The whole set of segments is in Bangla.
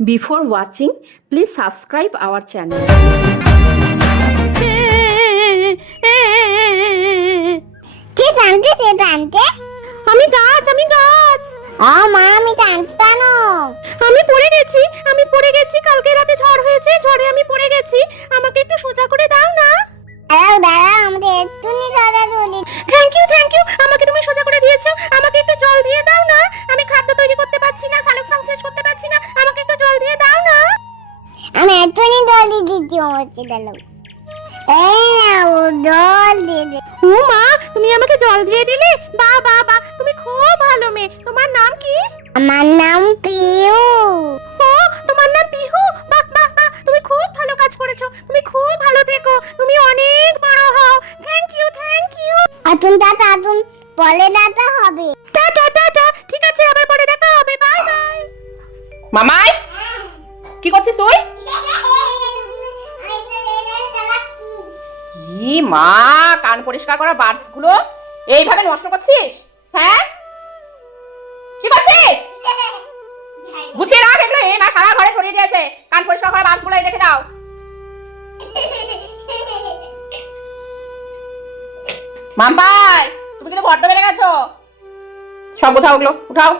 Before watching, please subscribe our channel. আমি গাছ মা আমি টানতানো আমি পড়ে গেছি কালকে রাতে ঝড় হয়েছে, ঝড়ে আমি পড়ে গেছি, আমাকে একটু সোজা করে দাও না। দাঁড়াও আমাদের একটুনি জল তুলি। থ্যাংক ইউ, আমাকে তুমি সোজা করে দিয়েছো, আমাকে একটু জল দিয়ে দাও না, আমি খাদ্য তৈরি করতে পারছি না, সালোক সংশ্লেষ করতে পারছি না, আমাকে একটু জল দিয়ে দাও না। আমি একটুনি জল দিচ্ছি হচ্ছে গেল। এই নাও জল দিয়ে দে। ও মা, তুমি আমাকে জল দিয়ে দিলে, বাহ বাহ বাহ, তুমি খুব ভালো মেয়ে। তোমার নাম কি? আমার নাম পিউ। ও, তোমার নাম পিহু, বাহ বাহ বাহ, তুমি খুব ভালো কাজ করেছো, তুমি খুব ভালো থেকো, তুমি অনেক বড় হও। Thank you. আতুন পরে দাদা হবে। টাটা, ঠিক আছে, আবার পরে দেখা হবে, বাই বাই। মামাই, কি করছিস তুই? ই মা, কান পরিষ্কার করা বার্ডস গুলো এইভাবে নষ্ট করছিস? হ্যাঁ, কি করছিস? গুছিয়ে রাখ এগুলো। এই মা সারা ঘরে ছড়িয়ে দিয়েছে, কান পরিষ্কার করা বার্ডস গুলো এই দেখে দাও। মাম্পাই, তুমি কিন্তু বড্ড বেড়ে গেছো, সব গোছাও, ওগুলো উঠাও।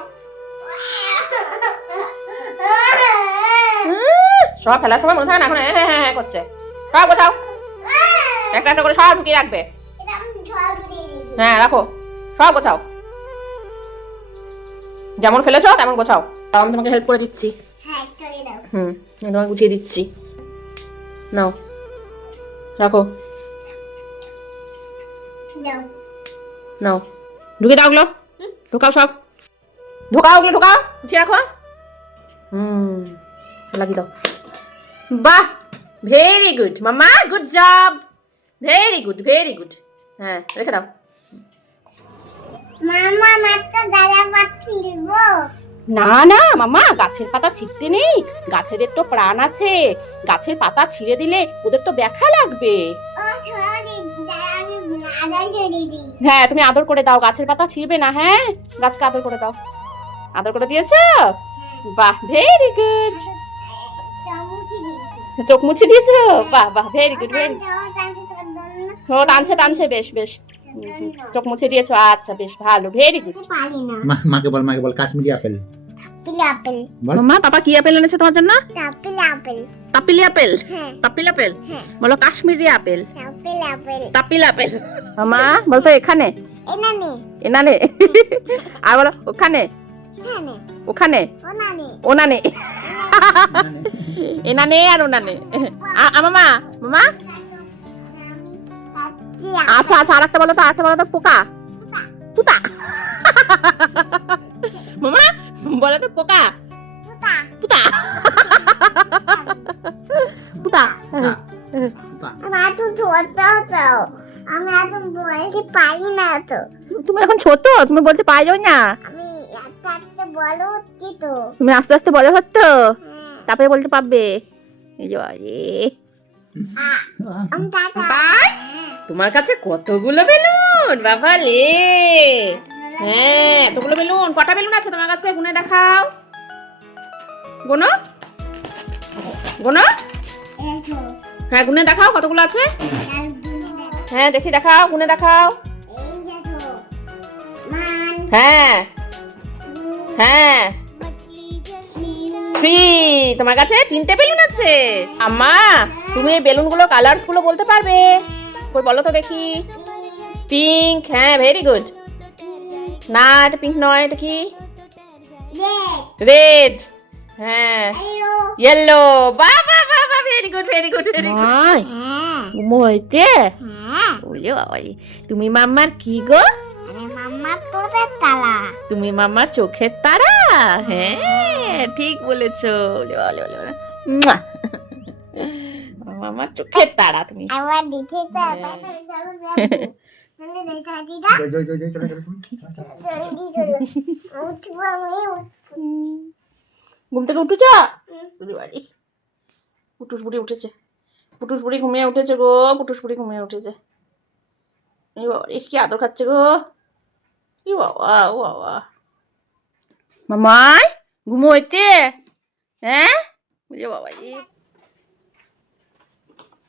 সব ফেলার সময় মনে থাকে না, এখন হ্যাঁ করছে। সব গোছাও, একটা করে সব ঢুকিয়ে রাখবে। হ্যাঁ রাখো, সব গোছাও, যেমন ফেলেছো তেমন গোছাও। আমি তোমাকে হেল্প করে দিচ্ছি। আমি তোমাকে গুছিয়ে দিচ্ছি। নাও, রাখো, নাও, ঢুকে দাও ওগুলো, ঢুকাও সব, ঢুকাও ওগুলো, ঢুকাও, গুছিয়ে রাখো। লাগিয়ে দাও। বাহ, ভেরি গুড মামা, গুড জব, ভেরি গুড। হ্যাঁ, রেখে দাও। মামা মাত্র দাদা পাত ফিরবো। না মামা, গাছের পাতা ছিঁড়তে নেই, গাছেদের তো প্রাণ আছে, গাছের পাতা ছিঁড়ে দিলে ওদের তো ব্যথা লাগবে। ও সরি, আমি আদর করে দিই। হ্যাঁ, তুমি আদর করে দাও, গাছের পাতা ছিঁড়বে না। হ্যাঁ, গাছকে আদর করে দাও। আদর করে দিয়েছো? বাহ, ভেরি গুড। চোখ মুছে দিয়েছো? বাহ, ভেরি গুড। ও টানছে, বেশ। চোখ মুছে দিয়েছো, আচ্ছা, বেশ ভালো, ভেরি গুড। মাকে বল কাশ্মীরি আপেল। মাম্মা, পাপা কি আপেল এনেছে তোমার জন্য? তাপিলি আপেল। বলো কাশ্মীরি আপেল। তাপিল আপেল। মামা বলতো এখানে, এনানে। আর বলো ওখানে, ওনানে। এনানে আর ওনানে। মামা আচ্ছা, আরেকটা বলো তো, পোকা, পুতা। মামা বলো তো, পোকা, পুতা। আমি এখন বলতে পারি না তো। তুমি এখন ছোট, তুমি বলতে পারো না। আমি আস্তে বলো হচ্ছি তো। তুমি আস্তে বলো হতো, তারপরে বলতে পারবে। এই যে তোমার কাছে কতগুলো বেলুন, বাবা রে। হ্যাঁ, এতগুলো বেলুন। কটা বেলুন আছে তোমার কাছে, গুনে দেখাও। গোনো। হ্যাঁ, গুনে দেখাও কতগুলো আছে। হ্যাঁ, দেখাও, গুনে দেখাও। হ্যাঁ, 3। তোমার কাছে 3টে বেলুন আছে। আম্মা, তুমি এই বেলুনগুলো কালারস গুলো বলতে পারবে? কই বলো তো দেখি। পিঙ্ক, হ্যাঁ, ভেরি গুড। না, এটা পিঙ্ক নয়, এটা কি? রেড, হ্যাঁ, ইয়েলো। বাহ, ভেরি গুড। হয়েছে। তুমি মাম্মার কি গো? তুমি মাম্মার চোখের তারা। হ্যাঁ, ঠিক বলেছো। মাম্মার চোখের তারা তুমি। ঘুম থেকে উঠেছ? পুটুস বুড়ি উঠেছে, ঘুমিয়ে উঠেছে গো, ঘুমিয়ে উঠেছে। এই বাবা, কি আদর খাচ্ছে গো, কি বাবা, ও বাবা। মামাই ঘুমোইতে? হ্যাঁ। বুঝে বাবা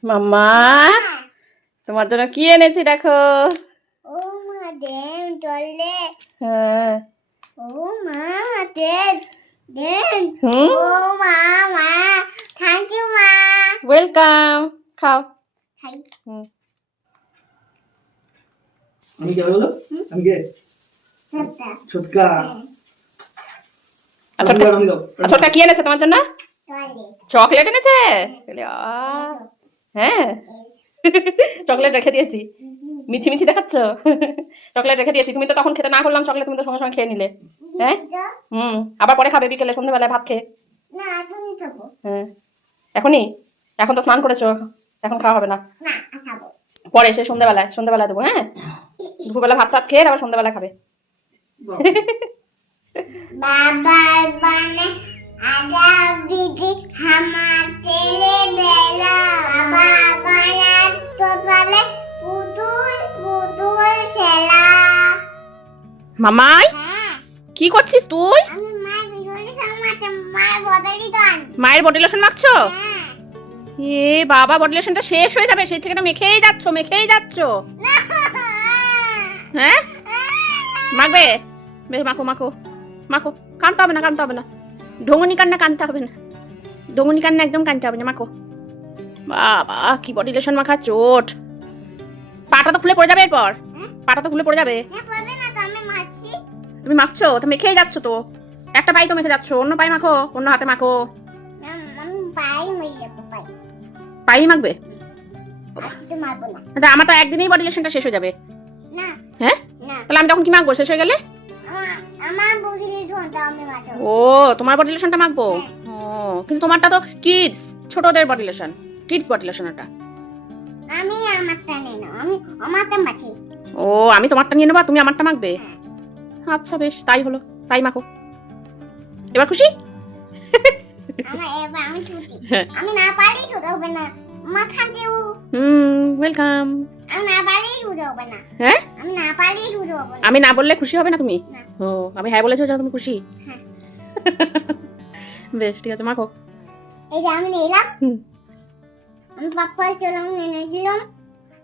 মাম্মা তোমার জন্য কি এনেছি দেখো। ও মা দেন টলে হ্যাঁ ও মা দেন দেন হুম ও মা মা থ্যাংক ইউ মা ওয়েলকাম খাও। খাই হুম আমি কে বলো আমি কে সত্তা ছটকা ছটকা আমি দাও ছোটকা কি এনেছে তোমার জন্য? টলে চকলেট এনেছে? বলে, আহ, হ্যাঁ চকলেট রেখে দিয়েছি। মিছি মিছি দেখাচ্ছ? চকলেট রেখে দিয়েছি, তুমি তো তখন খেতে না করলাম চকলেট, তুমি তো সঙ্গে সঙ্গে খেয়ে নিলে। হ্যাঁ আবার পরে খাবে বিকেলে সন্ধ্যেবেলায় ভাত খেয়ে। না এখন খাবো হ্যাঁ এখনই? এখন তো স্নান করেছো, এখন খাওয়া হবে না, না খাবো পরে সে সন্ধ্যেবেলায় দেবো। হ্যাঁ দুপুরবেলা ভাত টাত খেয়ে আবার সন্ধ্যেবেলায় খাবে। বাবার বানে আগা বিধি হামাতে বেলা বাবা বানা তো চলে পুতুল পুতুল খেলা। মামাই হ্যাঁ কি করছিস তুই? আমি মায়ের বিজলি সামাতে মায়ের বদলি গান। মায়ের বডি লোশন মাখছো? হ্যাঁ এ বাবা, বডি লোশনটা শেষ হয়ে যাবে, সেই থেকে তো মেখেই যাচ্ছ। হ্যাঁ মাখবে? বেশ মাখো মাখো মাখো, কানতে হবে না ঢঙ্গুনি কান্না কানতে হবে না, ঢঙ্গুনি কান্না একদম কানতে হবে না, মাখো। বাবা কি বডি লোশন মাখা চোট, পাটা তো খুলে পড়ে যাবে এরপর, পাটা তো খুলে পড়ে যাবে। না পাবে না তো আমি মাছি। তুমি মাখছো তো মেখেই যাচ্ছ তো, একটা পাই তো মেখে যাচ্ছ, অন্য পাই মাখো, অন্য হাতে মাখো। না আমি পাই মইলে পাই পাই মাখবে? আজকে তো মারবো না। আচ্ছা, আমার তো একদিনেই বডি লোশনটা শেষ হয়ে যাবে। না হ্যাঁ না তাহলে আমি তখন কি মাখবো শেষ হয়ে গেলে? আমার বদলি ধনটা আমি মারবো। ও তোমার বডি লোশনটা মাখবো? ও কিন্তু তোমারটা তো কিডস, ছোটদের body lotion, kids body lotion ওটা। আমি আমারটা নেই না, আমি আমারটা মাছি। ও আমি তোমারটা নিয়ে নেবো, তুমি আমারটা মাখবে? আচ্ছা বেশ তাই হলো, তাই মাখো। এবার খুশি? এবার আমি ছুটি। হ্যাঁ। আমি না পারলেই ছুটি হবে না মাখা দিও। ওয়েলকাম। আমি না পারলেই ছুটি হবে না। হ্যাঁ আমি না পারলেই ছুটি হবে না। আমি না বললে খুশি হবে না তুমি? না। ও আমি হ্যাঁ বলেছি যেন তুমি খুশি। হ্যাঁ। বেশ ঠিক আছে মাখো। এই যে আমি নিলাম, হুম। আমি পাপ্পা চলাম নিয়ে দিলাম,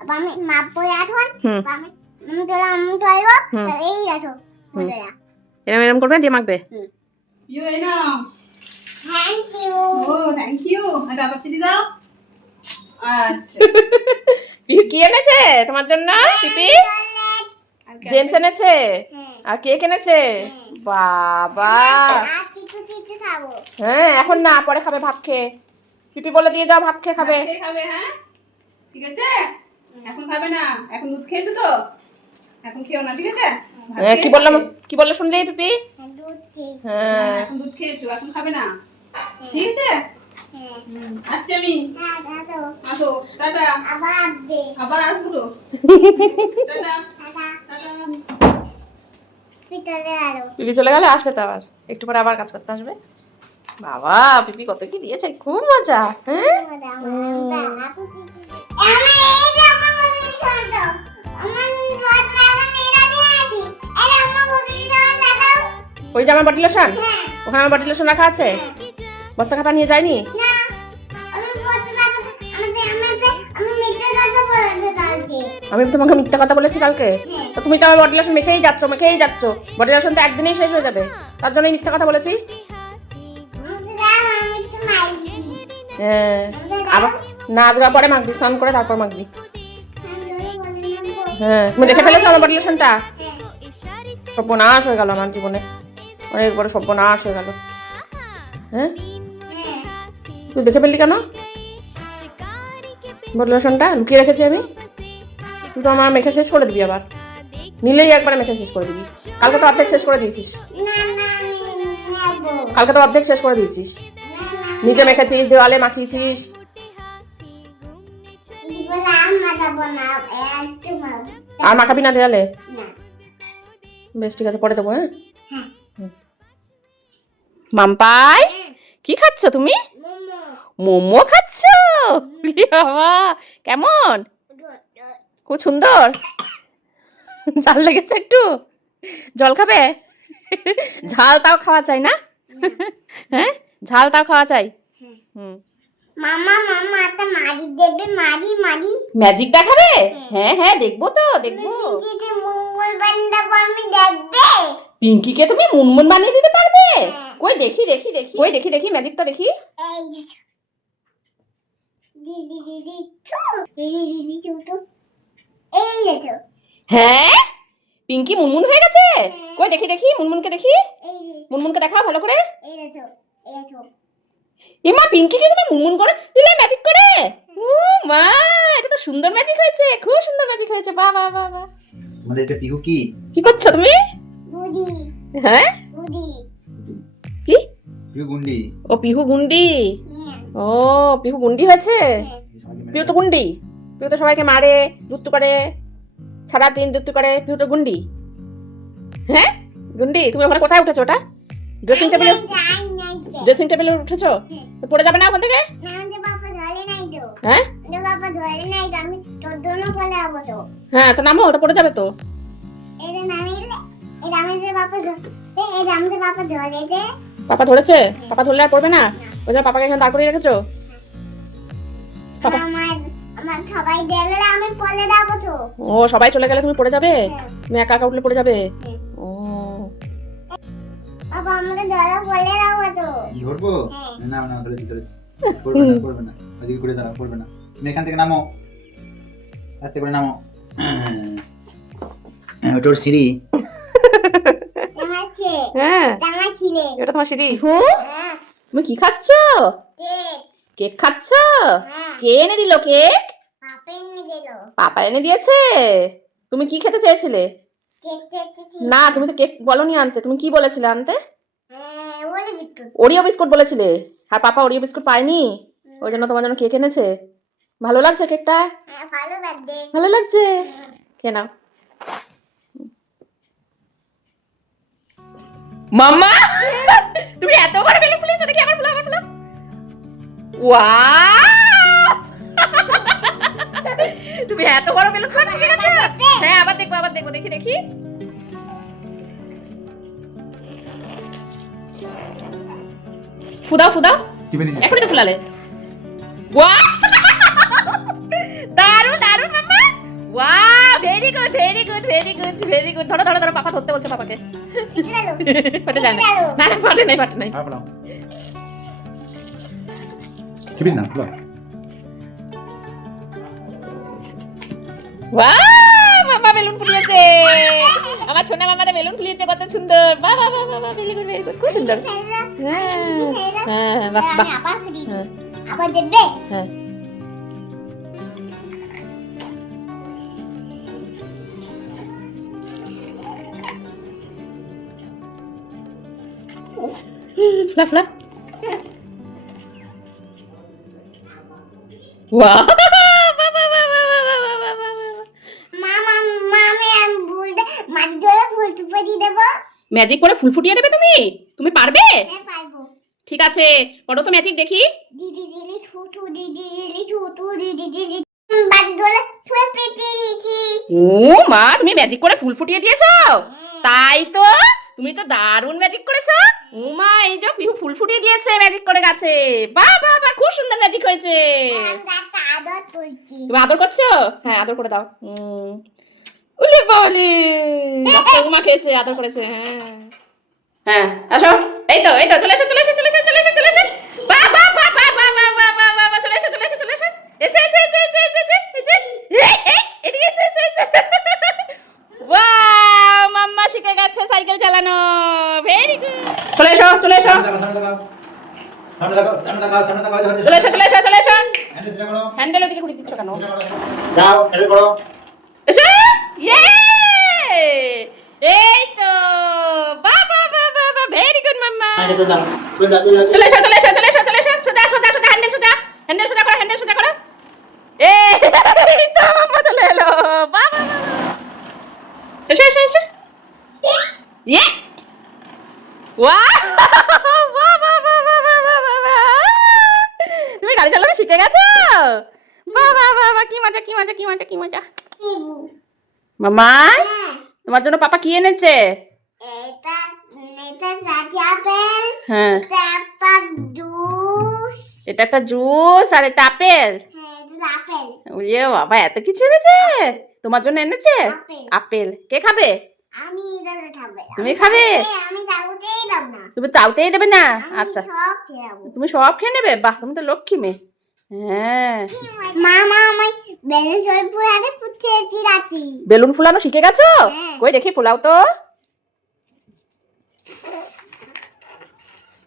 আবার আমি মাপবো এখন, হুম। আমি চলাম আমি চলবো, হুম। এই দেখো হুম। এরম করবে দিয়ে মাখবে। You know. Thank you. Oh, thank you. আর আবার চিনি দাও। আচ্ছা। কি এনেছে তোমার জন্য পিপি? জেমস এনেছে আর কেক এনেছে। বাবা আর কিছু কিছু খাবো। হ্যাঁ এখন না, পরে খাবে ভাত খেয়ে। পিপি বলে দিয়ে যাও ভাত খেয়ে খাবে। কে খাবে হ্যাঁ? ঠিক আছে? এখন খাবে না। এখন দুধ খেয়েছো তো? এখন খেও না, ঠিক আছে? ভাত হ্যাঁ, খেয়ে কি খাবে। বললে শুনলি পিপি? দুধ খেয়েছি। হ্যাঁ এখন দুধ খেয়েছো, এখন খাবে না। ঠিক আছে? হ্যাঁ। আসছি আমি। হ্যাঁ, দাদু। আসো, টাটা। আবার আসবে। আবার আসবো তো। টাটা, দাদা, টাটা। ভিতরে আলো। পিপি চলে গেলে আসবে তো আবার, একটু পরে আবার কাজ করতে আসবে। বাবা পিপি কত কি দিয়েছে, খুব মজা। হ্যাঁ ওই যে আমার বডি লোশন, ওখানে আমার বডি লোশন রাখা আছে, বস্তা খাতা নিয়ে যায়নি? আমি তোমাকে মিথ্যা কথা বলেছি কালকে? তো তুমি তো আমার বডি লোশন মেখেই যাচ্ছ। বডি লোশন তো একদিনেই শেষ হয়ে যাবে, তার জন্যই মিথ্যা কথা বলেছি। হ্যাঁ আবার না, আজকে পরে মাখবি, স্নান করে তারপর মাখবি। হ্যাঁ তুমি দেখে ফেলেছো আমার বডি লোশনটা? সর্বনাশ হয়ে গেল আমার জীবনে, অনেক বড় সর্বনাশ হয়ে গেল। হ্যাঁ তুই দেখে ফেললি কেন বডি লোশনটা? লুকিয়ে রেখেছি আমি। তুই তো আমার মেখে শেষ করে দিবি, আবার নিলেই একবারে মেখে শেষ করে দিবি। কালকে তো অর্ধেক শেষ করে দিয়েছিস, নিচে মেখেছিস, দেওয়ালে মাখিয়েছিস। আর মাখাবি না দেওয়ালে? বেশ ঠিক আছে, পরে দেবো। হ্যাঁ মাম্পাই কি খাচ্ছ তুমি? মোমো খাচ্ছ? বাবা কেমন, খুব সুন্দর। ঝাল লেগেছে একটু? জল খাবে? ঝাল তাও খাওয়া চাই না? হ্যাঁ ঝাল তাও খাওয়া চাই। হুম মামা মামা একটা মারি দেবে, মারি মারি। ম্যাজিক দেখাবে? হ্যাঁ হ্যাঁ দেখবো তো, দেখবো। পিঙ্কিকে মঙ্গল বান্দাবো আমি, দেখবে? পিঙ্কিকে তুমি মুনমুন বানিয়ে দিতে পারবে? হ্যাঁ। কই দেখি দেখি দেখি, কই দেখি দেখি ম্যাজিকটা দেখি। এই যে দিদি দিদি চু, দিদি দিদি চু তো। এই যে তো, হ্যাঁ পিঙ্কি মুনমুন হয়ে গেছে। কই দেখি দেখি মুনমুনকে দেখি, এই যে, মুনমুনকে দেখাও ভালো করে। এই যে তো, এই যে তো। এমা পিঙ্কিকে তুমি মুনমুন করে দিলে ম্যাজিক করে। ও মা, এটা তো সুন্দর ম্যাজিক হয়েছে, খুব সুন্দর ম্যাজিক হয়েছে। বাহ বাহ বাহ বাহ। আমাদের এটা পিহু কি? কি করছো তুমি? বুড়ি হ্যাঁ বুড়ি। কি? পিহু গুন্ডি। ও পিহু গুন্ডি। হ্যাঁ, ও পিহু গুন্ডি হয়েছে। হ্যাঁ। পিহু তো গুন্ডি। পিহু তো সবাইকে মারে, দুত্তু করে, সারাদিন দুত্তু করে। পিহু তো গুন্ডি। হ্যাঁ গুন্ডি। তুমি ওখানে কোথায় উঠেছো? ওটা ড্রেসিং টেবিলে, ড্রেসিং টেবিলে উঠেছো? তো পড়ে যাবে না ওখান থেকে? না, আমাদের বাবা ধরে নাই তো। হ্যাঁ আমাদের বাবা ধরে নাই তো, আমি তোর জন্য বলে যাবো তো। হ্যাঁ তো নামো, ওটা পড়ে যাবে তো। এটা নামিলে, এটা আমাদের বাবা এটা আমাদের বাবা ধরে দে। পাপা ধরেছে? পাপা ধরলে আর পড়বে না? ওই জন্য পাপাকে এখানে দাঁড় করিয়ে রেখেছো? পাপা আমার আমার সবাই গেলে আমি পলে যাবো তো। ও সবাই চলে গেলে তুমি পড়ে যাবে? হ্যাঁ। তুমি একা একা উঠলে পড়ে যাবে? হ্যাঁ। ও বাবা আমাদের ধরে পলে যাবো তো। কি করবো? হ্যাঁ। না না ধরেছি ধরেছি। করবে না করবে না, ওদিকে ঘুরে দাঁড়াও, করবে না। তুমি এখান থেকে নামো, আস্তে করে নামো। ওটা ওর সিঁড়ি। আমার ছে, হ্যাঁ আমার ছিলে। এটা তোমার সিঁড়ি। হু হ্যাঁ, তুমি কি খাচ্ছ? কেক। কেক খাচ্ছ? হ্যাঁ, কে এনে দিল কেক? পাপা এনে দিল। পাপা এনে দিয়েছে। তুমি কি খেতে চেয়েছিলে? Cake cake cake. না তুমি তো কেক বলনি আনতে, তুমি কি বলেছিলে আনতে? হ্যাঁ, বলে বিট্টু। ওরিও বিস্কুট বলেছিলে। আর পাপা ওরিও বিস্কুট পায়নি, ওই জন্য তোমার জন্য কেক এনেছে। ভালো লাগছে কেকটা? হ্যাঁ, ভালো লাগবে। ভালো লাগছে। খেয়ে নাও। মাম্মা তুমি এত বড় বেলুন ফুলিয়েছো, দেখি আবার ফুলাও, আবার ফুলাও। ওয়াও তুমি এত বড় বেলুন ফুলানো শিখে গেছো? হ্যাঁ আবার দেখবো, আবার দেখবো, দেখি দেখি। ফুদাও ফুদাও, টিপে দিচ্ছি। এখনই তো ফুলালে। ওয়াও দারুণ দারুণ মাম্মা। Wow very good very good very good very good. ধরো ধরো ধরো, পাপা ধরতে বলছে পাপাকে। ফাটে যায় না, না না ফাটে নাই ফাটে নাই। আর ফেলাও। টিপিস না, ফেলাও। ওয়াও মাম্মা বেলুন ফুলিয়েছে। আমার ছোনা মামাটা বেলুন ফুলিয়েছে, কত সুন্দর। বাহ বাহ বাহ বাহ, ভেরি গুড ভেরি গুড, খুব সুন্দর। হ্যাঁ হ্যাঁ বাহ বাহ। আবার ফ্রি। হ্যাঁ আবার দেবে। হ্যাঁ ফুলা ফুলা। ওয়াও মামা মামি আমি বলতে মাটি ধরে ফুলতে পারি দেবো। ম্যাজিক করে ফুল ফুটিয়ে দেবে তুমি? তুমি পারবে? হ্যাঁ, পারবো। ঠিক আছে, করো তো ম্যাজিক দেখি। দিদি দিদি ছুটু দিদি দিদি ছুটু দিদি দিদি মাটি ধরে ফুল পেতে দিয়েছি। ও মা, তুমি ম্যাজিক করে ফুল ফুটিয়ে দিয়েছো? তাই তো, তুমি তো দারুণ ম্যাজিক করেছো। ও মা, এই যে পিহু ফুল ফুটিয়ে দিয়েছে ম্যাজিক করে গাছে। বাহ বাহ বাহ, খুব সুন্দর ম্যাজিক হয়েছে। আমি গাছটা আদর করছি। তুমি আদর করছো? হ্যাঁ আদর করে দাও। উলে বাবলে, গাছটা উমা খেয়েছে, আদর করেছে। হ্যাঁ হ্যাঁ আসো, এই তো এই তো, চলে এসো চলে এসো চলে এসো চলে এসো চলে এসো। বাহ বাহ বাহ বাহ বাহ বাহ বাহ বাহ বাহ বাহ, চলে এসো চলে এসো চলে এসো। এসে এসে এসে এসে এসে এসে এসে, এই এদিকে এসে এসে এসে। ওয়াও মাম্মা শিখে গেছে সাইকেল চালানো, ভেরি গুড। চলে এসো চলে এসো সামনে তাকাও, সামনে তাকাও। সামনে তাকাও, সামনে তাকাও, সামনে তাকাও, ধরো। চলে এসো চলে এসো চলে এসো। হ্যান্ডেল সোজা করো। হ্যান্ডেল ওদিকে ঘুরিয়ে দিচ্ছ কেন? সোজা করো, হ্যান্ডেল। যাও, হ্যান্ডেল করো। এসো, ইয়ে, এই তো, বাহ বাহ বাহ বাহ বাহ, ভেরি গুড মাম্মা। আগে সোজা, সোজা, সোজা। চলে এসো চলে এসো চলে এসো চলে এসো, সোজা সোজা সোজা, হ্যান্ডেল সোজা, হ্যান্ডেল সোজা করো, হ্যান্ডেল সোজা করো। এই তো মাম্মা চলে এলো। বাহ বাহ বাহ বাহ। এসো এসো এসো। ইয়ে, ওয়াও, বাহ বাহ বাহ বাহ বাহ বাহ বাহ বাহ। তুমি গাড়ি চালানো শিখে গেছো? বাহ বাহ বাহ বাহ, কি মজা কি মজা কি মজা কি মজা। শিবু। মামা, হ্যাঁ, তোমার জন্য পাপা কি এনেছে? এটা এটা রাজা আপেল। হ্যাঁ এটা একটা জুস। এটা একটা জুস আর এটা আপেল। হ্যাঁ এটা আপেল ওরে বাবা এত কিছু এনেছে তোমার জন্য এনেছে। আপেল আপেল কে খাবে? আমি এটা খাবে তুমি খাবে? আমি তাউতেই দাম না তুমি তাওতেই দেবে না? আমি আচ্ছা সব খাবো তুমি সব খেয়ে নেবে। বাহ তুমি তো লক্ষ্মী মেয়ে। হ্যাঁ মামা আমায় বেলুন সরপুর হাতে পুচেছি রাখি বেলুন ফুলানো শিখে গেছো? হ্যাঁ। কই দেখি ফুলাও তো।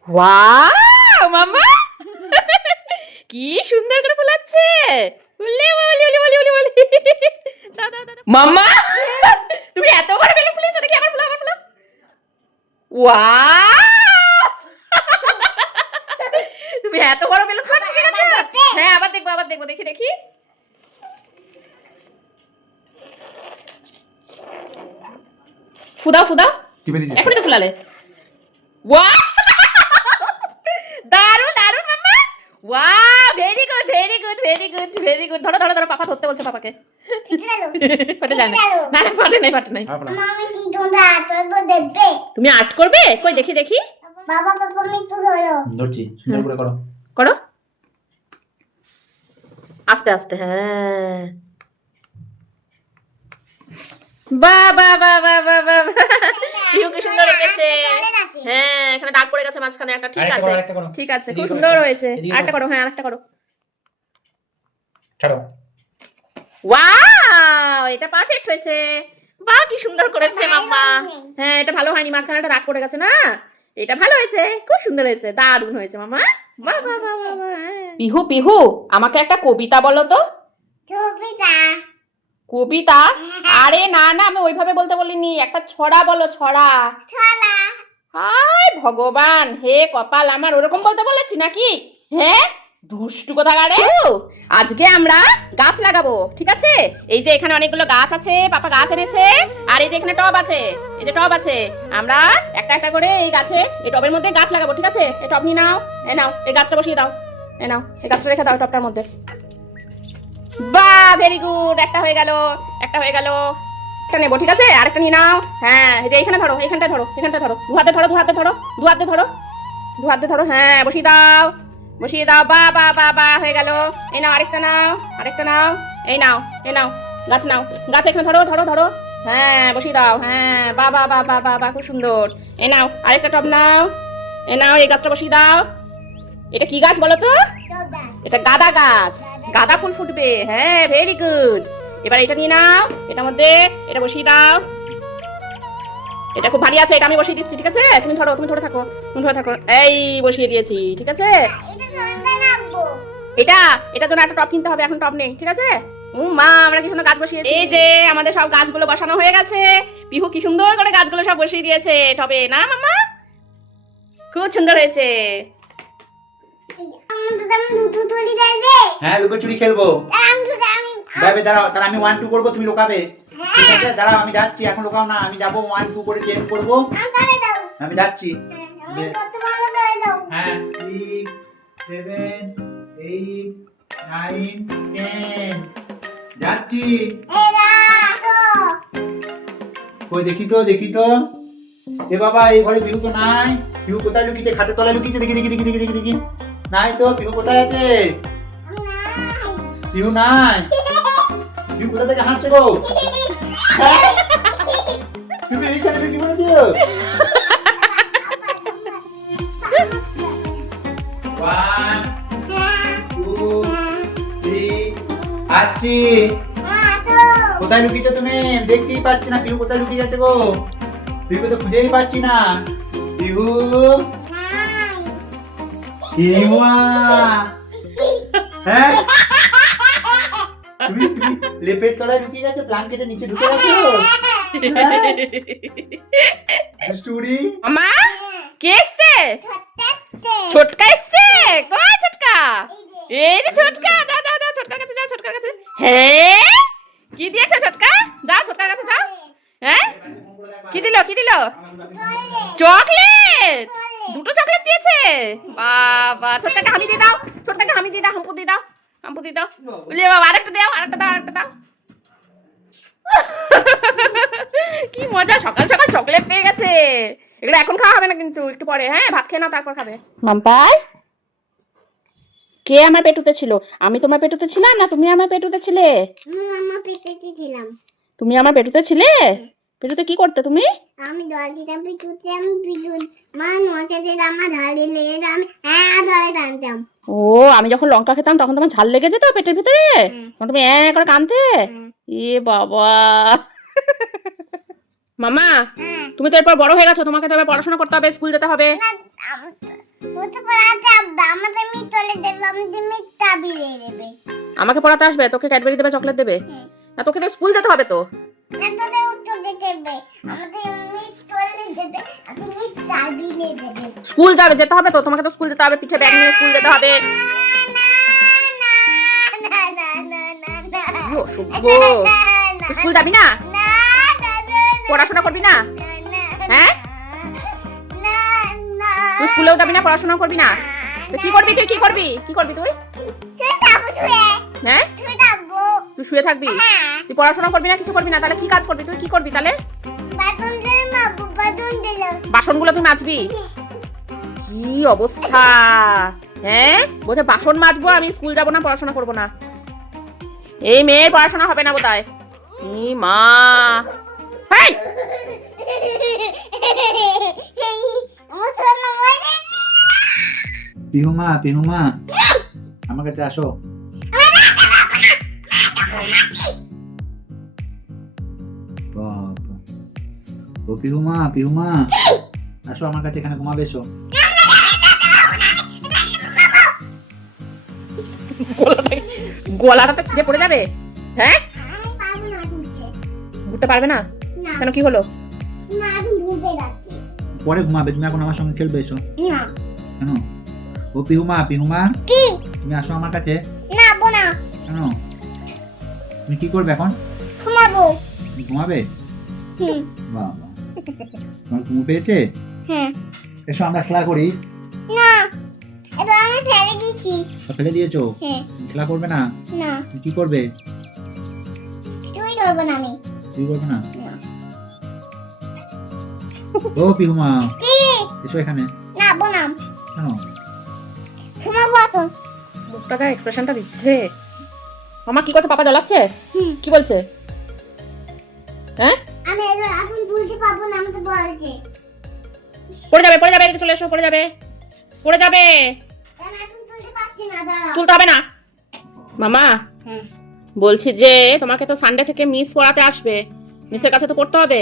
ওয়াও মাম্মা কি সুন্দর করে ফুলাচ্ছে। উলে বলি বলি বলি বলি বলি দাও দাও দাও মাম্মা তুমি এত বড় বেলুন ফুলিয়েছো দেখি আবার ফুলাও আবার ফুলাও। ওয়াও তুমি এত বড় বেলুন ফুলানো শিখে গেছো? হ্যাঁ আবার দেখবো দেখি দেখি। ফুদাও ফুদাও টিপে দিচ্ছি এখনই তো ফুলালে। ওয়াও দারুণ দারুণ মাম্মা। Wow very good very good very good very good. ধরো ধরো ধরো পাপা ধরতে বলছে পাপাকে। এটা লো ফটে যায় না না না ফাটে নাই ফাটে নাই। মামা কি তোমরা আতব দেবে তুমি আর্ট করবে? কই দেখি দেখি বাবা পাপা আমি তো ধরো ধরছি সুন্দর করে করো করো আস্তে আস্তে। হ্যাঁ বাহ বাহ বাহ বাহ বাহ বাহ কি সুন্দর এঁকেছে। হ্যাঁ এখানে দাগ পড়ে গেছে মাঝখানে একটা। ঠিক আছে আরেকটা করো ঠিক আছে খুব এদিকে সুন্দর করো। হয়েছে। এদিকে আরেকটা করো। করো হ্যাঁ আরেকটা করো। ছাড়ো ওয়াও এটা পারফেক্ট হয়েছে। বাহ কি সুন্দর করেছে মাম্মা। হ্যাঁ এটা ভালো হয়নি মাঝখানে একটা দাগ পড়ে গেছে না। এটা ভালো হয়েছে খুব সুন্দর হয়েছে দারুণ হয়েছে মাম্মা। বাহ বাহ বাহ বাহ বাহ, হ্যাঁ। পিহু পিহু আমাকে একটা কবিতা বলো তো। কবিতা কবিতা? আরে না না আমি ওইভাবে বলতে বলিনি, একটা ছড়া বলো ছড়া। ছলা হায় ভগবান হে কপাল আমার, ওরকম বলতে বলেছি নাকি? হ্যাঁ দুষ্টু কোথাকারে। আজকে আমরা গাছ লাগাবো ঠিক আছে। এই যে এখানে অনেকগুলো গাছ আছে, পাপা গাছ এনেছে। আর এই যে এখানে টব আছে, এই যে টব আছে। আমরা একটা একটা করে এই গাছে এই টবের মধ্যে গাছ লাগাবো ঠিক আছে। এই টব নিয়ে নাও, এ নাও এই গাছটা বসিয়ে দাও, এ নাও এই গাছটা রেখে দাও টবটার মধ্যে। বাহ ভেরি গুড একটা হয়ে গেল একটা হয়ে গেল। একটা নেবো ঠিক আছে আরেকটা নিয়ে নাও। হ্যাঁ এই যে এইখানে ধরো এইখানটা ধরো এখানটা ধরো দু হাতে ধরো দু হাতে ধরো দু হাতে ধরো দু হাতে ধরো। হ্যাঁ বসিয়ে দাও বসিয়ে দাও। বা বা বা বা হয়ে গেল। এই নাও আরেকটা নাও আরেকটা নাও। এই নাও এই নাও গাছ নাও গাছ এখানে ধরো ধরো ধরো। হ্যাঁ বসিয়ে দাও। হ্যাঁ বা বা বা বা বা বা খুব সুন্দর। এই নাও আরেকটা টব নাও। এই নাও এই গাছটা বসিয়ে দাও। এটা কি গাছ বলো তো? দোদা এটা গাঁদা গাছ, গাঁদা ফুল ফুটবে। হ্যাঁ ভেরি গুড। এবার এটা নিয়ে নাও এটার মধ্যে এটা বসিয়ে দাও। এটা খুব ভারী আছে, এটা আমি বসিয়ে দিচ্ছি ঠিক আছে। তুমি ধরে থাকো তুমি ধরে থাকো। এই বসিয়ে দিয়েছি ঠিক আছে। এটা সন্ধ্যা নামবো এটা এটার জন্য একটা টব কিনতে হবে, এখন টব নেই ঠিক আছে। মা আমরা কি সুন্দর গাছ বসিয়েছি। এই যে আমাদের সব গাছগুলো বসানো হয়ে গেছে। পিহু কি সুন্দর করে গাছগুলো সব বসিয়ে দিয়েছে টবে না মাম্মা। খুব সুন্দর হয়েছে। আমাদের দাম দুটো তলি দেবে হ্যাঁ লুকোচুরি খেলবো। আমি যাবে দাঁড়াও তাহলে আমি 1 2 করবো তুমি লুকাবে ঠিক আছে। দাঁড়াও আমি যাচ্ছি এখন লুকাও না, আমি যাবো 1 2 করে চেঞ্জ করবো। ধরে দাও আমি যাচ্ছি। আমি কত ভালো ধরে দাও হ্যাঁ 6 7 8 9 10 যাচ্ছি। এরা তো কই দেখি তো এ বাবা এই ঘরে পিহু তো নাই। পিহু কোথায় লুকিয়েছে? খাটের তলায় লুকিয়েছে। দেখি দেখি দেখি দেখি দেখি দেখি নাই তো। পিহু কোথায় আছে? পিহু নাই। পিহু কোথা থেকে হাসছে গো? হ্যাঁ? তুমি এইখানে দেখি বলে দিও। 1 2 3 আসছি। কোথায় লুকিয়েছো তুমি? দেখতেই পাচ্ছি না পিহু কোথায় লুকিয়ে গেছে গো। পিহুকে তো খুঁজেই পাচ্ছি না। পিহু হিমা হ্যাঁ তুমি তুমি লেপের তলায় লুকিয়ে গেছো, ব্ল্যাঙ্কেটের নিচে ঢুকে গেছো। স্টোরি মামা কে এসছে? ছোটকা এসছে। কই ছোটকা? এই যে ছোটকা যাও যাও যাও ছোটকার কাছে যাও ছোটকার কাছে। হ্যাঁ কি দিয়েছে ছোটকা? যাও ছোটকার কাছে যাও। হ্যাঁ কি দিল চকলেট? দুটো চকলেট দিয়েছে। বাবা ছোটকাকে হামি দিয়ে দাও ছোটকাকে হামি দিয়ে দাও হাম্পু দিয়ে দাও হাম্পু দিয়ে দাও। বলি বাবা আরেকটা দাও আরেকটা দাও আরেকটা দাও। কি মজা সকাল সকাল চকলেট পেয়ে গেছে। এগুলো এখন খাওয়া হবে না কিন্তু একটু পরে। হ্যাঁ ভাত খেয়ে নাও তারপর খাবে। মাম্পাই কে আমার পেটুতে ছিল? আমি তোমার পেটুতে ছিলাম না তুমি আমার পেটুতে ছিলে? মামা পেটেতে ছিলাম। তুমি আমার পেটুতে ছিলে? পেটুতে কি করতে তুমি? আমি দরজাটা পিটুতে আমি পিটুন মা নটা যেটা আমার ধারে লেগে যেত আমি ধরে টানতাম। ও, আমি যখন লঙ্কা খেতাম তখন তোমার ঝাল লেগে যেত পেটের ভিতরে? তখন তুমি করে কাঁদতে? এ বাবা। মামা, তুমি তো এরপর বড় হয়ে গেছো, তোমাকে তো এবার পড়াশোনা করতে হবে, স্কুল যেতে হবে। আমাকে পড়াতে আসবে, তোকে ক্যাডবেরি দেবে, চকলেট দেবে? না, তোকে তো স্কুল যেতে হবে তো। স্কুল যাবে, যেতে হবে তো, তোমাকে তো স্কুল যেতে হবে, পিঠে ব্যাগ নিয়ে স্কুল যেতে হবে। কি অসভ্য। তুই স্কুল যাবি না? পড়াশোনা করবি না? হ্যাঁ, তুই স্কুলেও যাবি না, পড়াশোনা করবি না? তো কি করবি তুই? কি করবি? কি করবি তুই? হ্যাঁ, তুই শুয়ে থাকবি? তুই পড়াশোনা করবি না, কিছু করবি না, তাহলে কি কাজ করবি তুই? কি করবি তাহলে? বাসনগুলো তুই মাজবি? কি অবস্থা! হ্যাঁ, বলছে বাসন মাজবো, আমি স্কুল যাবো না, পড়াশোনা করবো না। এই মেয়ের পড়াশোনা হবে না বোধহয়। ই মা, হেই! পিহুমা আমার কাছে আসো। বাবা, ও পিহুমা আসো আমার কাছে, এখানে ঘুমাবে, এসো। গলাটা তো ছিঁড়ে পড়ে যাবে। হ্যাঁ, ঘুরতে পারবে না কেন? কি হলো? পরে ঘুমাবে, তুমি এখন আমার সঙ্গে খেলবে, এসো। কেন? ও পিহুমা তুমি আসো আমার কাছে। কেন? তুমি কি করবে এখন? ঘুমাবে? বাবা, তোমার ঘুম পেয়েছে? এসো আমরা খেলা করি। ফেলে দিয়েছো? খেলা করবে না? তুমি কি করবে? তুই করবে না? ও পিহুমা, এসো এখানে। কেন? মুখটা এক্সপ্রেশনটা দিচ্ছে। মামা কি করছে? পাপা জ্বলাচ্ছে? কি বলছে? হ্যাঁ, পড়ে যাবে, এদিকে চলে এসো, পড়ে যাবে। তুলতে হবে না। মামা, বলছি যে তোমাকে তো সানডে থেকে মিস পড়াতে আসবে, মিসের কাছে তো পড়তে হবে।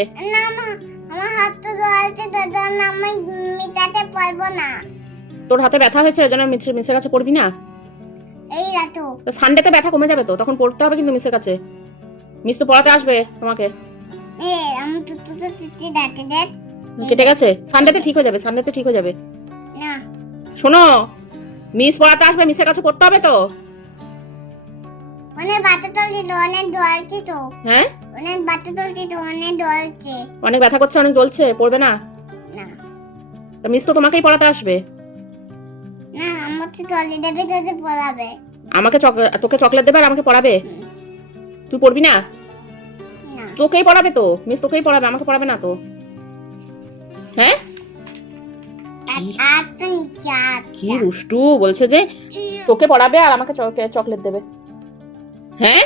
তোর হাতে ব্যথা হয়েছে, ওই জন্য মিসের কাছে পড়বি না? সানডেতে ব্যথা কমে যাবে তো, তখন পড়তে হবে কিন্তু মিসের কাছে। মিস তো পড়াতে আসবে তোমাকে। কেটে গেছে? সানডেতে ঠিক হয়ে যাবে। শোনো, মিস পড়াতে আসবে, মিসের কাছে পড়তে হবে তো। হ্যাঁ, অনেক ব্যথা করছে, অনেক জ্বলছে, পড়বে না? তা মিস তো তোমাকেই পড়াতে আসবে। তোকে চকলেট দেবে আর আমাকে পড়াবে? তুই পড়বি না? তোকেই পড়াবে তো, মিস তোকেই পড়াবে, আমাকে পড়াবে না তো। হ্যাঁ, কি দুষ্টু, বলছে যে তোকে পড়াবে আর আমাকে চকলেট দেবে। হ্যাঁ,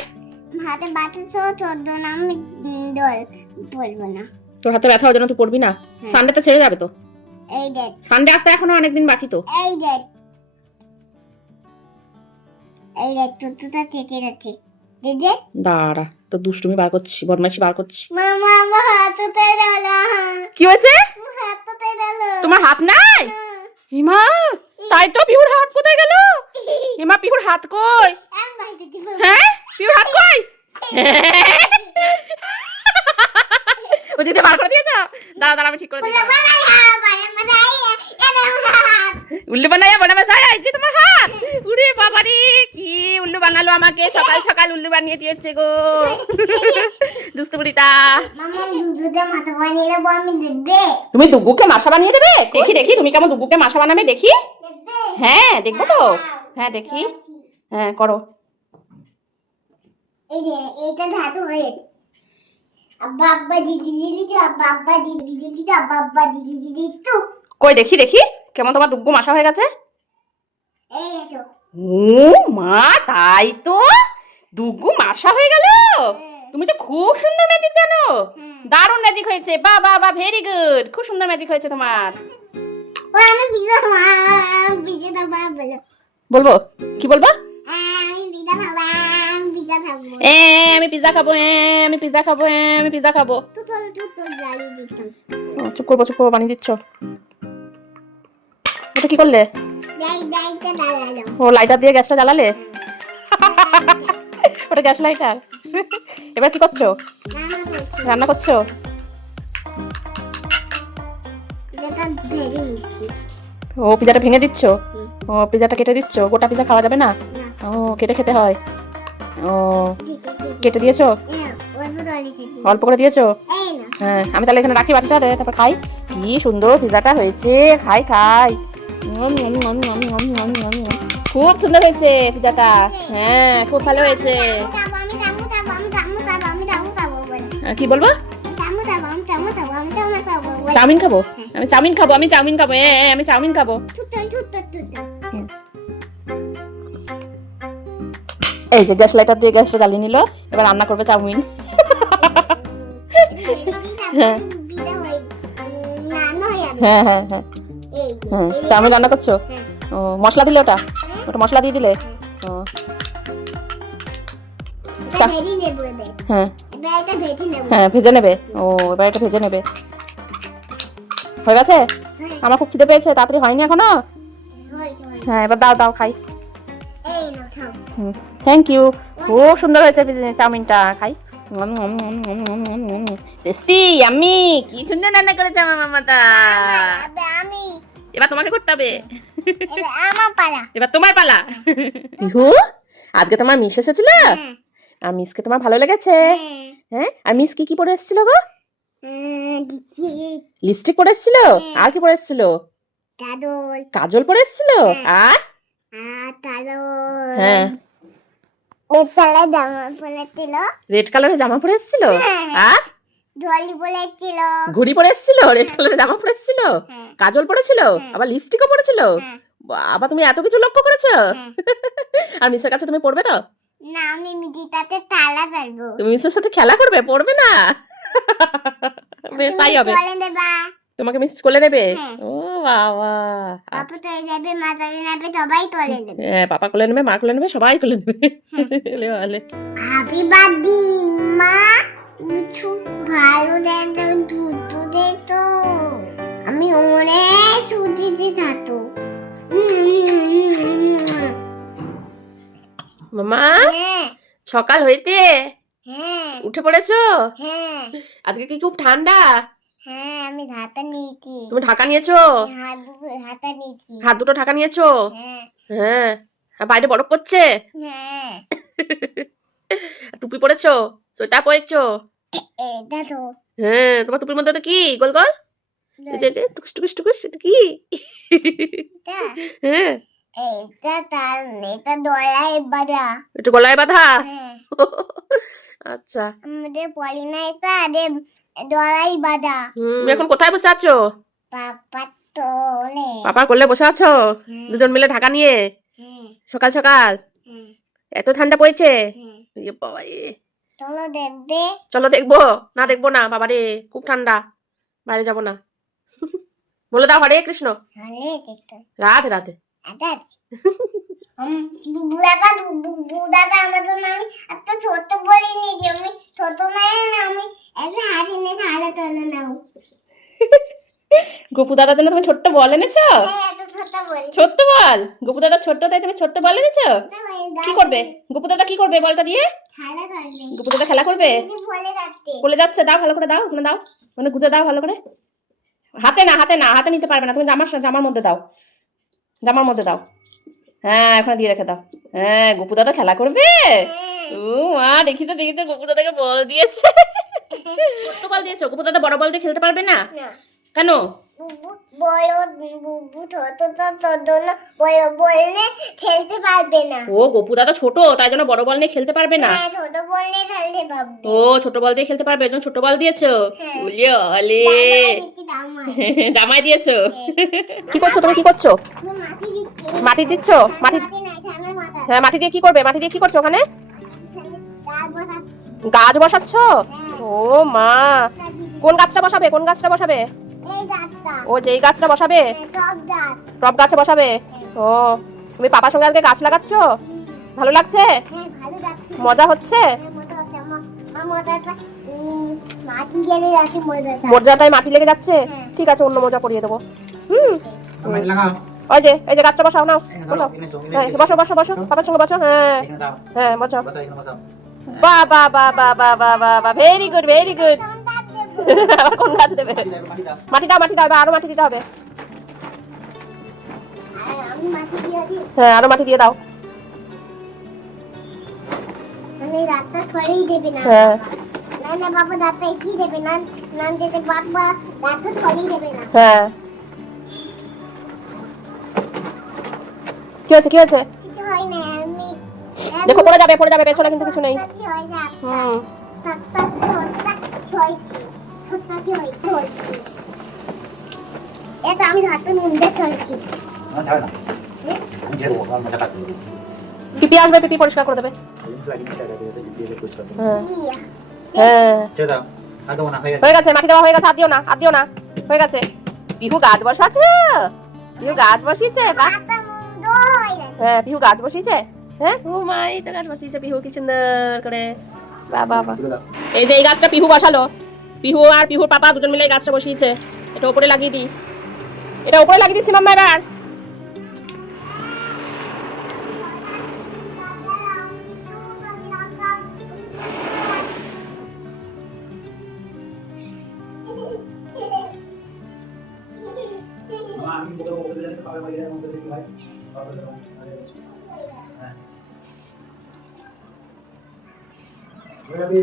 তোর হাতে ব্যথা ওই জন্য তুই পড়বি না? সানডেতে ছেড়ে যাবে তো। সানডে আসতে এখনো অনেকদিন বাকি তো। দাঁড়া, তো দুষ্টুমি বার করছি, বদমাইশি বার করছি। কি হয়েছে? তোমার হাত নাই? হিমা, তাই তো। পিহুর হাত কোথায় গেল? হিমা, পিহুর হাত কই? হ্যাঁ, পিহুর হাত কই? ও দিদি বার করে দিয়েছো? দাঁড়া, আমি ঠিক করে দিই। উল্লু বানাবে যায় আইছে তোমার হাত। উরে বাবারে, কি উল্লু বানালো আমাকে, সকাল উল্লু বানিয়ে দিয়েছে গো দুষ্টু বুড়িটা। তুমি দুব্বুকে মাসা বানিয়ে দেবে? দেখি তুমি কেমন দুব্বুকে মাসা বানাবে, দেখি। হ্যাঁ, দেখবো তো। হ্যাঁ, দেখি। হ্যাঁ, করো। কই দেখি কেমন তোমার দুব্বু মাসা হয়ে গেছে। ও মা, তাই তো, দুগু মাসা হয়ে গেল। তুমি তো খুব সুন্দর ম্যাজিক জানো। দারুণ ম্যাজিক হয়েছে, বাহ বাহ বাহ, ভেরি গুড, খুব সুন্দর ম্যাজিক হয়েছে তোমার। ও আমি পিজা খাবো, পিজা খাবো বলো। বলবো, কি বলবো? আমি পিজা খাবো, আমি পিজা খাবো। আমি পিৎজা খাবো, আমি পিৎজা খাবো, আমি পিৎজা খাবো। তুই জ্বালিয়ে দিতাম। চুপ করবো, বানিয়ে দিচ্ছ। এটা কি করলে? ডাইটা দাঁড়ালো। ও লাইটার দিয়ে গ্যাসটা জ্বালালে? ওটা গ্যাস লাইটার। এবার কি করছো? রান্না করছো? যেটা ভেজে নিচ্ছি। ও পিজাটা ভেঙে দিচ্ছ? ও পিজাটা কেটে দিচ্ছ? গোটা পিজা খাওয়া যাবে না? ও কেটে খেতে হয়। ও কেটে দিয়েছো? অল্প করে দিয়েছো? হ্যাঁ, আমি তাহলে এখানে রাখি বাটিটা, তারপর খাই। কি সুন্দর পিজাটা হয়েছে, খাই। খুব সুন্দর হয়েছে পিজাটা। হ্যাঁ, খুব ভালো হয়েছে। কি বলবো? চাউমিন খাবো, আমি চাউমিন খাবো, আমি চাউমিন খাবো, আমি চাউমিন খাবো। এই যে গ্যাস লাইটার দিয়ে গ্যাসটা জ্বালিয়ে নিল, এবার রান্না করবে চাউমিন। হ্যাঁ হ্যাঁ হ্যাঁ হ্যাঁ হ্যাঁ, চাউমিন রান্না করছো? ও মশলা দিলে, ওটা মশলা দিয়ে দিলে? ও হ্যাঁ হ্যাঁ, ভেজে নেবে। ও এবার এটা ভেজে নেবে। হয়ে গেছে? আমার খুব খিদে পেয়েছে, তাড়াতাড়ি হয়নি এখনো। হ্যাঁ, এবার দাও খাই। থ্যাংক ইউ, খুব সুন্দর হয়েছে চাউমিনটা, খাই। টেস্টি, আমি কি সুন্দর রান্না করেছে আমার মামাটা। এবার তোমাকে করতে হবে। এবার তোমার পালা। ইহু, আজকে তোমার মিস এসেছিল? আর মিসকে তোমার ভালো লেগেছে? হ্যাঁ, আর মিস কি পরে এসেছিল গো? লিপস্টিক পরে এসেছিল? আর কি পরে এসেছিল? কাজল পরে এসেছিল? আর হ্যাঁ, রেড কালারের জামা পরে এসেছিল। আর ঘুড়ি পরে এসেছিল, রেড কালারের জামা পরে এসেছিল, কাজল পরেছিল, আবার লিপস্টিকও পরেছিল। বাবা, তুমি এত কিছু লক্ষ্য করেছো। আর মিসের কাছে তুমি পড়বে তো? না, আমি মিডিটাতে তালা ফেলবো। তুমি মিসের সাথে খেলা করবে, পড়বে না? বেশ, তাই হবে। তোমাকে মিস করে নেবে? ও বাবা, পাপা তো যাবে, মা চলে যাবে, সবাই তোলে নেবে। হ্যাঁ, পাপা কোলে নেবে, মা কোলে নেবে, সবাই কোলে নেবে। হ্যাপি বার্থডে মা, কিছু ভালো দেন, দুধ দে তো, আমি অনেক সুজিতে থাকতো। মামা, সকাল হইতে উঠে পড়েছো? আজকে কি খুব ঠান্ডা? হ্যাঁ, আমি ঢাকা নিয়েছি। তুমি ঢাকা নিয়েছো? হাতা নিয়েছি। হাত দুটো ঢাকা নিয়েছো? হ্যাঁ। আর বাইরে বরফ পড়ছে? টুপি পরেছো? সোয়েটার পরেছো? এটা তো হ্যাঁ, তোমার টুপির মধ্যে তো কি গোল গোল, এই যে টুকুস, এটা কি? হ্যাঁ, এটা দলায় বাঁধা। একটু গলায় বাঁধা। আচ্ছা, আমাদের পলি না, এটা দলায় বাঁধা। তুমি এখন কোথায় বসে আছো? পাপা তোলে। পাপার কোলে বসে আছো দুজন মিলে ঢাকা নিয়ে? সকাল সকাল এত ঠান্ডা পড়েছে। বাবা, চলো দেখবে। চলো দেখবো না? দেখবো না বাবা রে, খুব ঠান্ডা, বাইরে যাবো না। বলে দাও হরে কৃষ্ণ। রাধে রাধে। বুদাটা আমার জন্য আমি একটা ছোট বড়ি নিয়েছি। আমি ছোট নাই না, আমি একটা হাত এনে ঢালে তোলে নাও। গোপু দাদার জন্য তুমি ছোট্ট বল এনেছো? ছোট্ট বল? গোপু দাদা ছোট্ট, তাই তুমি ছোট্ট বল এনেছো? কি করবে গোপু দাদা, কি করবে বলটা দিয়ে? গোপু দাদা খেলা করবে? বলে যাচ্ছে, দাও ভালো করে, দাও ওখানে, দাও মানে গুজে দাও ভালো করে। হাতে না, হাতে নিতে পারবে না, তুমি জামার মধ্যে দাও, জামার মধ্যে দাও। হ্যাঁ, ওখানে দিয়ে রেখে দাও। হ্যাঁ, গোপু দাদা খেলা করবে। ও মা, দেখি তো গোপু দাদাকে বল দিয়েছে। কত বল দিয়েছো? গোপু দাদা বড় বল দিয়ে খেলতে পারবে না কেন? খেলতে পারবে না। ও গোপু দাদা ছোট, তাই জন্য বড় বল নিয়ে খেলতে পারবে না। ছোট বল নিয়ে খেলতে পারবে। ও ছোট বল দিয়ে খেলতে পারবে, ছোট বল দিয়েছো? আলে জামাই দিয়েছো। কি করছো তুমি, কি করছো? মাটি দিচ্ছি। মাটি দিচ্ছ? মাটি মাটি না, এটা আমার মাথা। হ্যাঁ, মাটি দিয়ে কি করবে? মাটি দিয়ে কি করছো ওখানে? গাছ বসাচ্ছি। গাছ বসাচ্ছ? ও মা, কোন গাছটা বসাবে? কোন গাছটা বসাবে? এই গাছটা। ও, যেই গাছটা বসাবে টব গাছ। টব গাছে বসাবে? ও, তুমি পাপার সঙ্গে আজকে গাছ লাগাচ্ছ? ভালো লাগছে? হ্যাঁ, ভালো যাচ্ছে। মজা হচ্ছে? হ্যাঁ, মজা হচ্ছে। আমার মজাটা মাটি গেলে যাচ্ছে মজাটা। মজাটায় মাটি লেগে যাচ্ছে? হ্যাঁ। ঠিক আছে, অন্য মজা করিয়ে দেবো। হুম, মাটি লাগাও। ওই যে এই যে গাছটা বসাও, নাও বসাও। এখানে হ্যাঁ, বসো বসো বসো, পাপার সঙ্গে বসো। হ্যাঁ দাও। হ্যাঁ, বসো। বসাও, এখানে বসাও। বাহ বাহ বাহ বাহ বাহ বাহ বাহ বাহ, ভেরি গুড ভেরি গুড। আবার কোন গাছ দেবে? মাটি দাও, মাটি দাও। মাটি দাও, মাটি দাও, এবার আরো মাটি দিতে হবে। আর আমি মাটি দিয়ে দিই। হ্যাঁ, আরো মাটি দিয়ে দাও। আমি রাস্তা ছড়িয়ে দেবে না। হ্যাঁ না না বাবা, রাস্তা এগিয়ে দেবে না। না যেতে বাবা রাস্তা ছড়িয়ে দেবে না। হ্যাঁ, কি হয়েছে কি হয়েছে? কিছু হয় না। আমি দেখো, পড়ে যাবে পড়ে যাবে, পেছনে কিন্তু কিছু নেই। কি হয় না? হুম, এটা আমি হাতে মুন্ডে চলছি। আমার ঝাড় না। আমি ঝেড়ে দেবো, আমার মাথা কাছে দেবো। পিপি আসবে, পিপি পরিষ্কার করে দেবে। হ্যাঁ ইয়া, হ্যাঁ, ছেড়ে দাও। আর দেবো না, হয়ে গেছে। হয়ে গেছে, মাটি দেওয়া হয়ে গেছে। আর দিও না, আর দিও না, হয়ে গেছে। পিহু গাছ বসাচ্ছে, পিহু গাছ বসিয়েছে। বাহ, হাতে মুন্ড হয়ে গেছে। হ্যাঁ, পিহু গাছ বসিয়েছে। হ্যাঁ, ও মাই তো গাছ বসিয়েছে পিহু, কি সুন্দর করে। বাহ বাহ বাহ। তুলে দাও। এই যে এই গাছটা পিহু বসালো, পিহু আর পিহুর পাপা দুজন মিলে এই গাছটা বসিয়েছে। এটা উপরে লাগিয়ে দিই, এটা উপরে লাগিয়ে দিচ্ছি মাম্মা এবার। মামা, আমি বলবো, বলতে জানি তো, পাবে বাড়ি যাওয়ার মধ্যে দেখি ভাই। পাবে যাওয়ার মধ্যে। হ্যাঁ। হয়ে যাবে।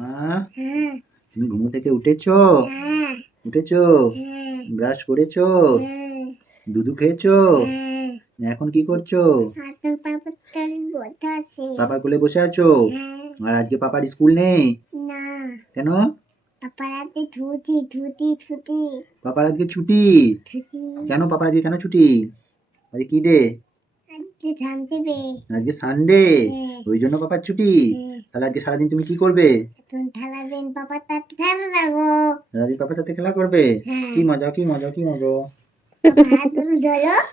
হ্যাঁ? হ্যাঁ, তুমি ঘুমো থেকে উঠেছো? হ্যাঁ, উঠেছো? হ্যাঁ, ব্রাশ করেছো? হ্যাঁ, দুধু খেয়েছো? হ্যাঁ। এখন কি করছো? হাতে পাপা চল বসে আছে। পাপার কোলে বসে আছো? হ্যাঁ, আর আজকে পাপার স্কুল নেই না কেন? পাপা রাতে ধুতি ধুতি ধুতি পাপার আজকে ছুটি। ধুতি কেন পাপার আজকে কেন ছুটি? আজকে কি ডে? আজকে জানতে বে। আজকে সানডে, হ্যাঁ। ওই জন্য পাপার ছুটি। হ্যাঁ। তাহলে আজকে সারাদিন তুমি কি করবে? এখন থালা দেন পাপা তার খেলা লাগবো। সারাদিন পাপার সাথে খেলা করবে? হ্যাঁ। কি মজা কি মজা কি মজা। হাত ধরো।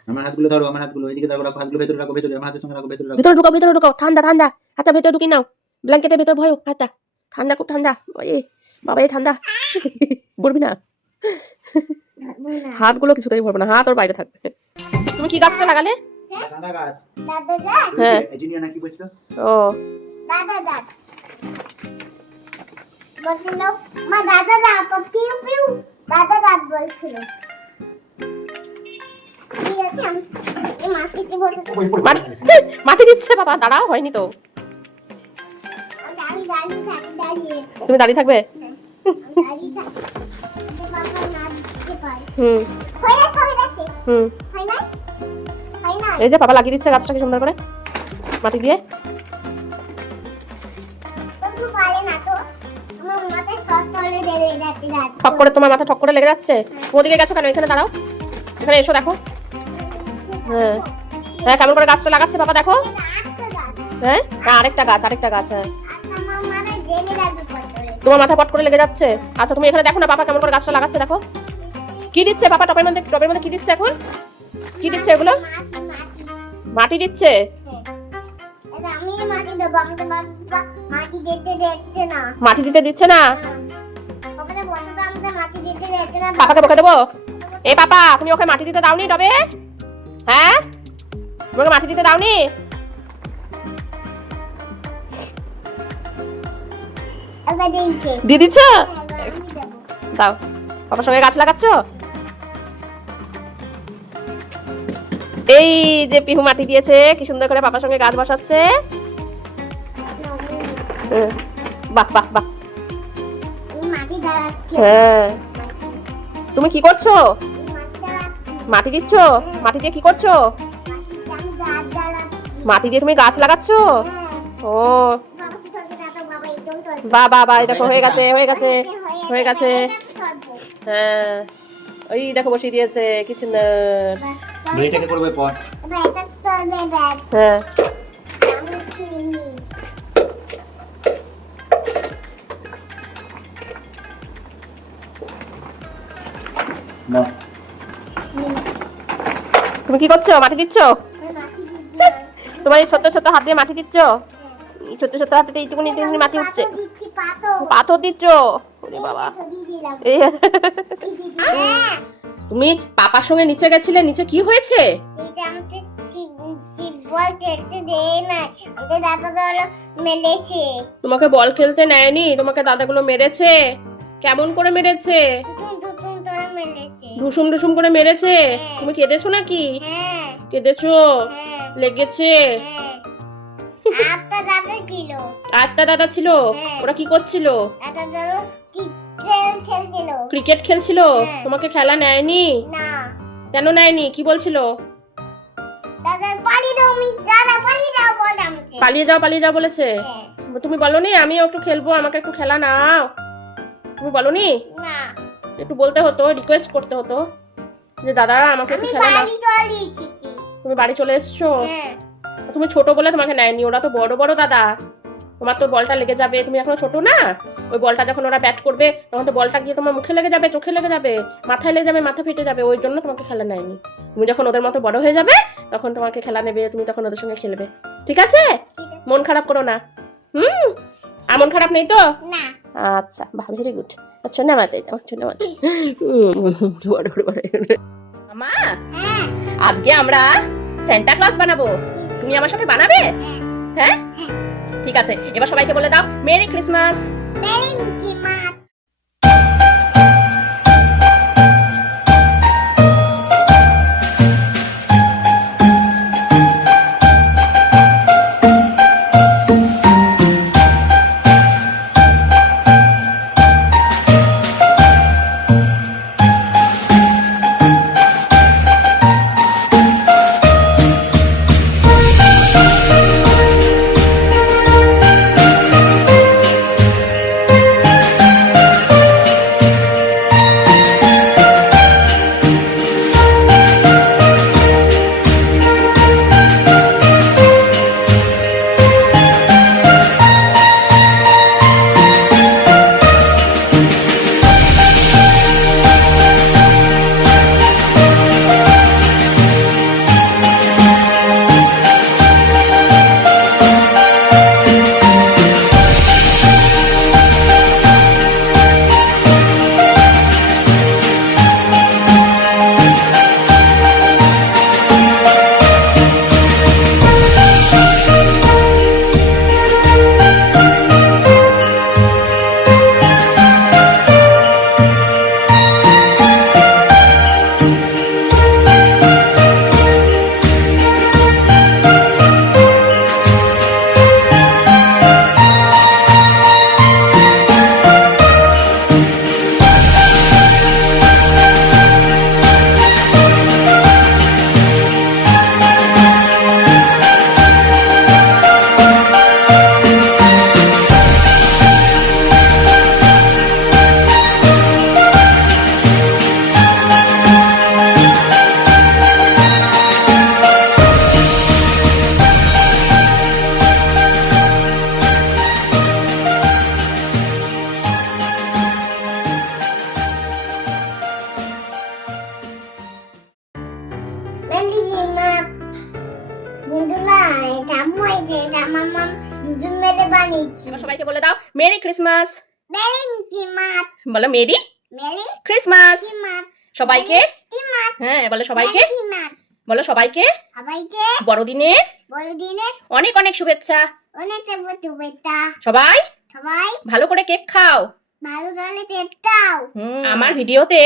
আমার হাতগুলো ধরো, আমার হাতগুলো এইদিকে ধরো, রাখো হাতগুলো ভেতরে রাখো, ভেতরে আমার হাতের সঙ্গে রাখো, ভেতরে রাখো। ভিতরে ঢুকাও, ঠান্ডা ঠান্ডা। হাতটা ভেতরে ঢুকিয়ে নাও, ব্ল্যাঙ্কেটের ভেতর ভয় হাতটা। ঠান্ডা, খুব ঠান্ডা। ওই বাবা, এই ঠান্ডা। বলবি না, ধরবো না। হাতগুলো কিছুতেই ভরবো না, হাত ওর বাইরে থাকবে। তুমি কি গাছটা লাগালে? দাদা গাছ। দাদা দাদ হ্যাঁ। এজিনিয়া নাকি বলছিল? ও, দাদা দাদ বলছিল মা দাদা দাদ পিউ পিউ দাদা দাদ বলছিল। ঠিক আছে, আমি মাসিকে বলতে মাটি দিচ্ছে বাবা, দাঁড়াও, হয়নি তো। আমি দাঁড়িয়ে থাকি দাঁড়িয়ে। তুমি দাঁড়িয়ে থাকবে? আমি দাঁড়িয়ে থাকি। বাবা না দিতে পারে। হুম হয়ে গেছে। হুম। হয় না? হয় না? এই যে পাপা লাগিয়ে দিচ্ছে গাছটাকে সুন্দর করে মাটি দিয়ে। তবু পারে না তো। আমার মাথায় সব তলে দেবে যাচ্ছে যাচ্ছে। ঠক করে তোমার মাথা ঠক করে লেগে যাচ্ছে। ওদিকে গেছো কেন? এখানে দাঁড়াও, এখানে এসো, দেখো। হ্যাঁ হ্যাঁ, কেমন করে গাছটা লাগাচ্ছে বাবা, দেখো। হ্যাঁ হ্যাঁ, আরেকটা গাছ হ্যাঁ। আমার মাথায় জেলে লাগবে পড়ে। তোমার মাথা পট করে লেগে যাচ্ছে। আচ্ছা, তুমি এখানে দেখো না পাপা কেমন করে গাছটা লাগাচ্ছে, দেখো। কি দিচ্ছে পাপা টবের মধ্যে কি দিচ্ছে এখন? কি দিচ্ছে এগুলো? মাটি মাটি। মাটি দিচ্ছে। হ্যাঁ। এটা আমি মাটি দেবো। আমাকে বাবা মাটি দিতে দিচ্ছে না। মাটি দিতে দিচ্ছে না? ওখানে বসে তো আমাকে মাটি দিতে দিচ্ছে না। পাপাকে বকে দেবো? এ পাপা, তুমি ওকে মাটি দিতে দাওনি টবে? হ্যাঁ, তুমি ওকে মাটি দিতে দাওনি? এবার দিয়েছে। দিয়ে দিচ্ছ? এবার আমি দেবো। দাও, পাপার সঙ্গে গাছ লাগাচ্ছ। এই যে পিহু মাটি দিয়েছে, কি সুন্দর করে পাপার সঙ্গে গাছ বসাচ্ছে। হ্যাঁ, বাহ বাহ বাহ। আমি মাটি দাঁড়াচ্ছি। হ্যাঁ, তুমি কি করছো? মাটি দাঁড়াচ্ছি। মাটি দিচ্ছ? মাটি দিয়ে কি করছো? আমি গাছ দাঁড়াচ্ছি। মাটি দিয়ে তুমি গাছ লাগাচ্ছ? হ্যাঁ। ও, বাবা কি চলছে দাদা বাবা একদম চলছে। বাহ বাহ বাহ, দেখো হয়ে গেছে হয়ে গেছে হয়ে গেছে। চলছে। হ্যাঁ, ওই দেখো বসিয়ে দিয়েছে, কি সুন্দর। বাহ। মেয়েটাকে করবে পর। এবার এটা চলবে ব্যাগ হ্যাঁ আমি কিনি না তুমি কি করছো? মাটি দিচ্ছ? আমি মাটি দিচ্ছি তোমার এই ছোট ছোট হাত দিয়ে মাটি দিচ্ছ? এই ছোট ছোট হাতে এইটুকুনি এইটুকুনি মাটি উঠছে। পাথর দিচ্ছ? ওরে বাবা। এই তুমি পাপার সঙ্গে নিচে গেছিলে, নিচে কি হয়েছে? তোমাকে বল খেলতে নেয়নি, তোমাকে দাদাগুলো মেরেছে। কেমন করে মেরেছে? ঢুসুম ঢুসুম করে মেরেছে। তুমি কেঁদেছো নাকি? কেঁদেছো? লেগেছে? আটটা দাদা ছিল। ওরা কি করছিল? ক্রিকেট খেলছিল। তোমাকে খেলা নেয়নি? কেন নেয়নি? কি বলছিল? পালিয়ে যাও বলেছে। তুমি বলনি আমিও একটু খেলবো, আমাকে একটু খেলা নাও? তুমি বলনি? একটু বলতে হতো, রিকোয়েস্ট করতে হতো যে দাদা আমাকে একটু খেলা নাও। তুমি বাড়ি চলে এসছো? তুমি ছোট বলে তোমাকে নেয়নি, ওরা তো বড় বড় দাদা। তোমার তো বলটা লেগে যাবে, তুমি এখনো ছোট না। ওই বলটা যখন ওরা ব্যাট করবে তখন তো বলটা গিয়ে তোমার মুখে লেগে যাবে, চোখে লেগে যাবে, মাথায় লেগে যাবে, মাথা ফেটে যাবে। ওই জন্য তোমাকে খেলা নেয়নি। তুমি যখন ওদের মতো বড় হয়ে যাবে তখন তোমাকে খেলা নেবে, তুমি তখন ওদের সঙ্গে খেলবে। ঠিক আছে? মন খারাপ করো না। আর মন খারাপ নেই তো? আচ্ছা, বাহ, ভেরি গুড। আচ্ছা না মাতে দাও, ছোট মাতে। মা, আজকে আমরা সান্টা ক্লজ বানাবো। তুমি আমার সাথে বানাবে? হ্যাঁ, ঠিক আছে। এবার সবাইকে বলে দাও মেরি ক্রিসমাস। এবার সবাইকে বলে দাও মেরি ক্রিসমাস। বলো মেরি ক্রিসমাস সবাইকে। হ্যাঁ, বলো সবাইকে। বলো সবাইকে বড়দিনের অনেক অনেক শুভেচ্ছা। সবাই ভালো করে কেক খাও। আমার ভিডিওতে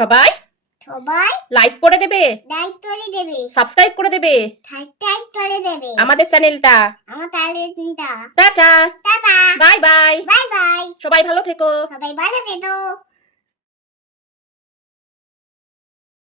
সবাই লাইক করে দেবে, সাবস্ক্রাইব করে দেবে আমাদের চ্যানেলটা। Tata, bye bye. সবাই ভালো থেকো।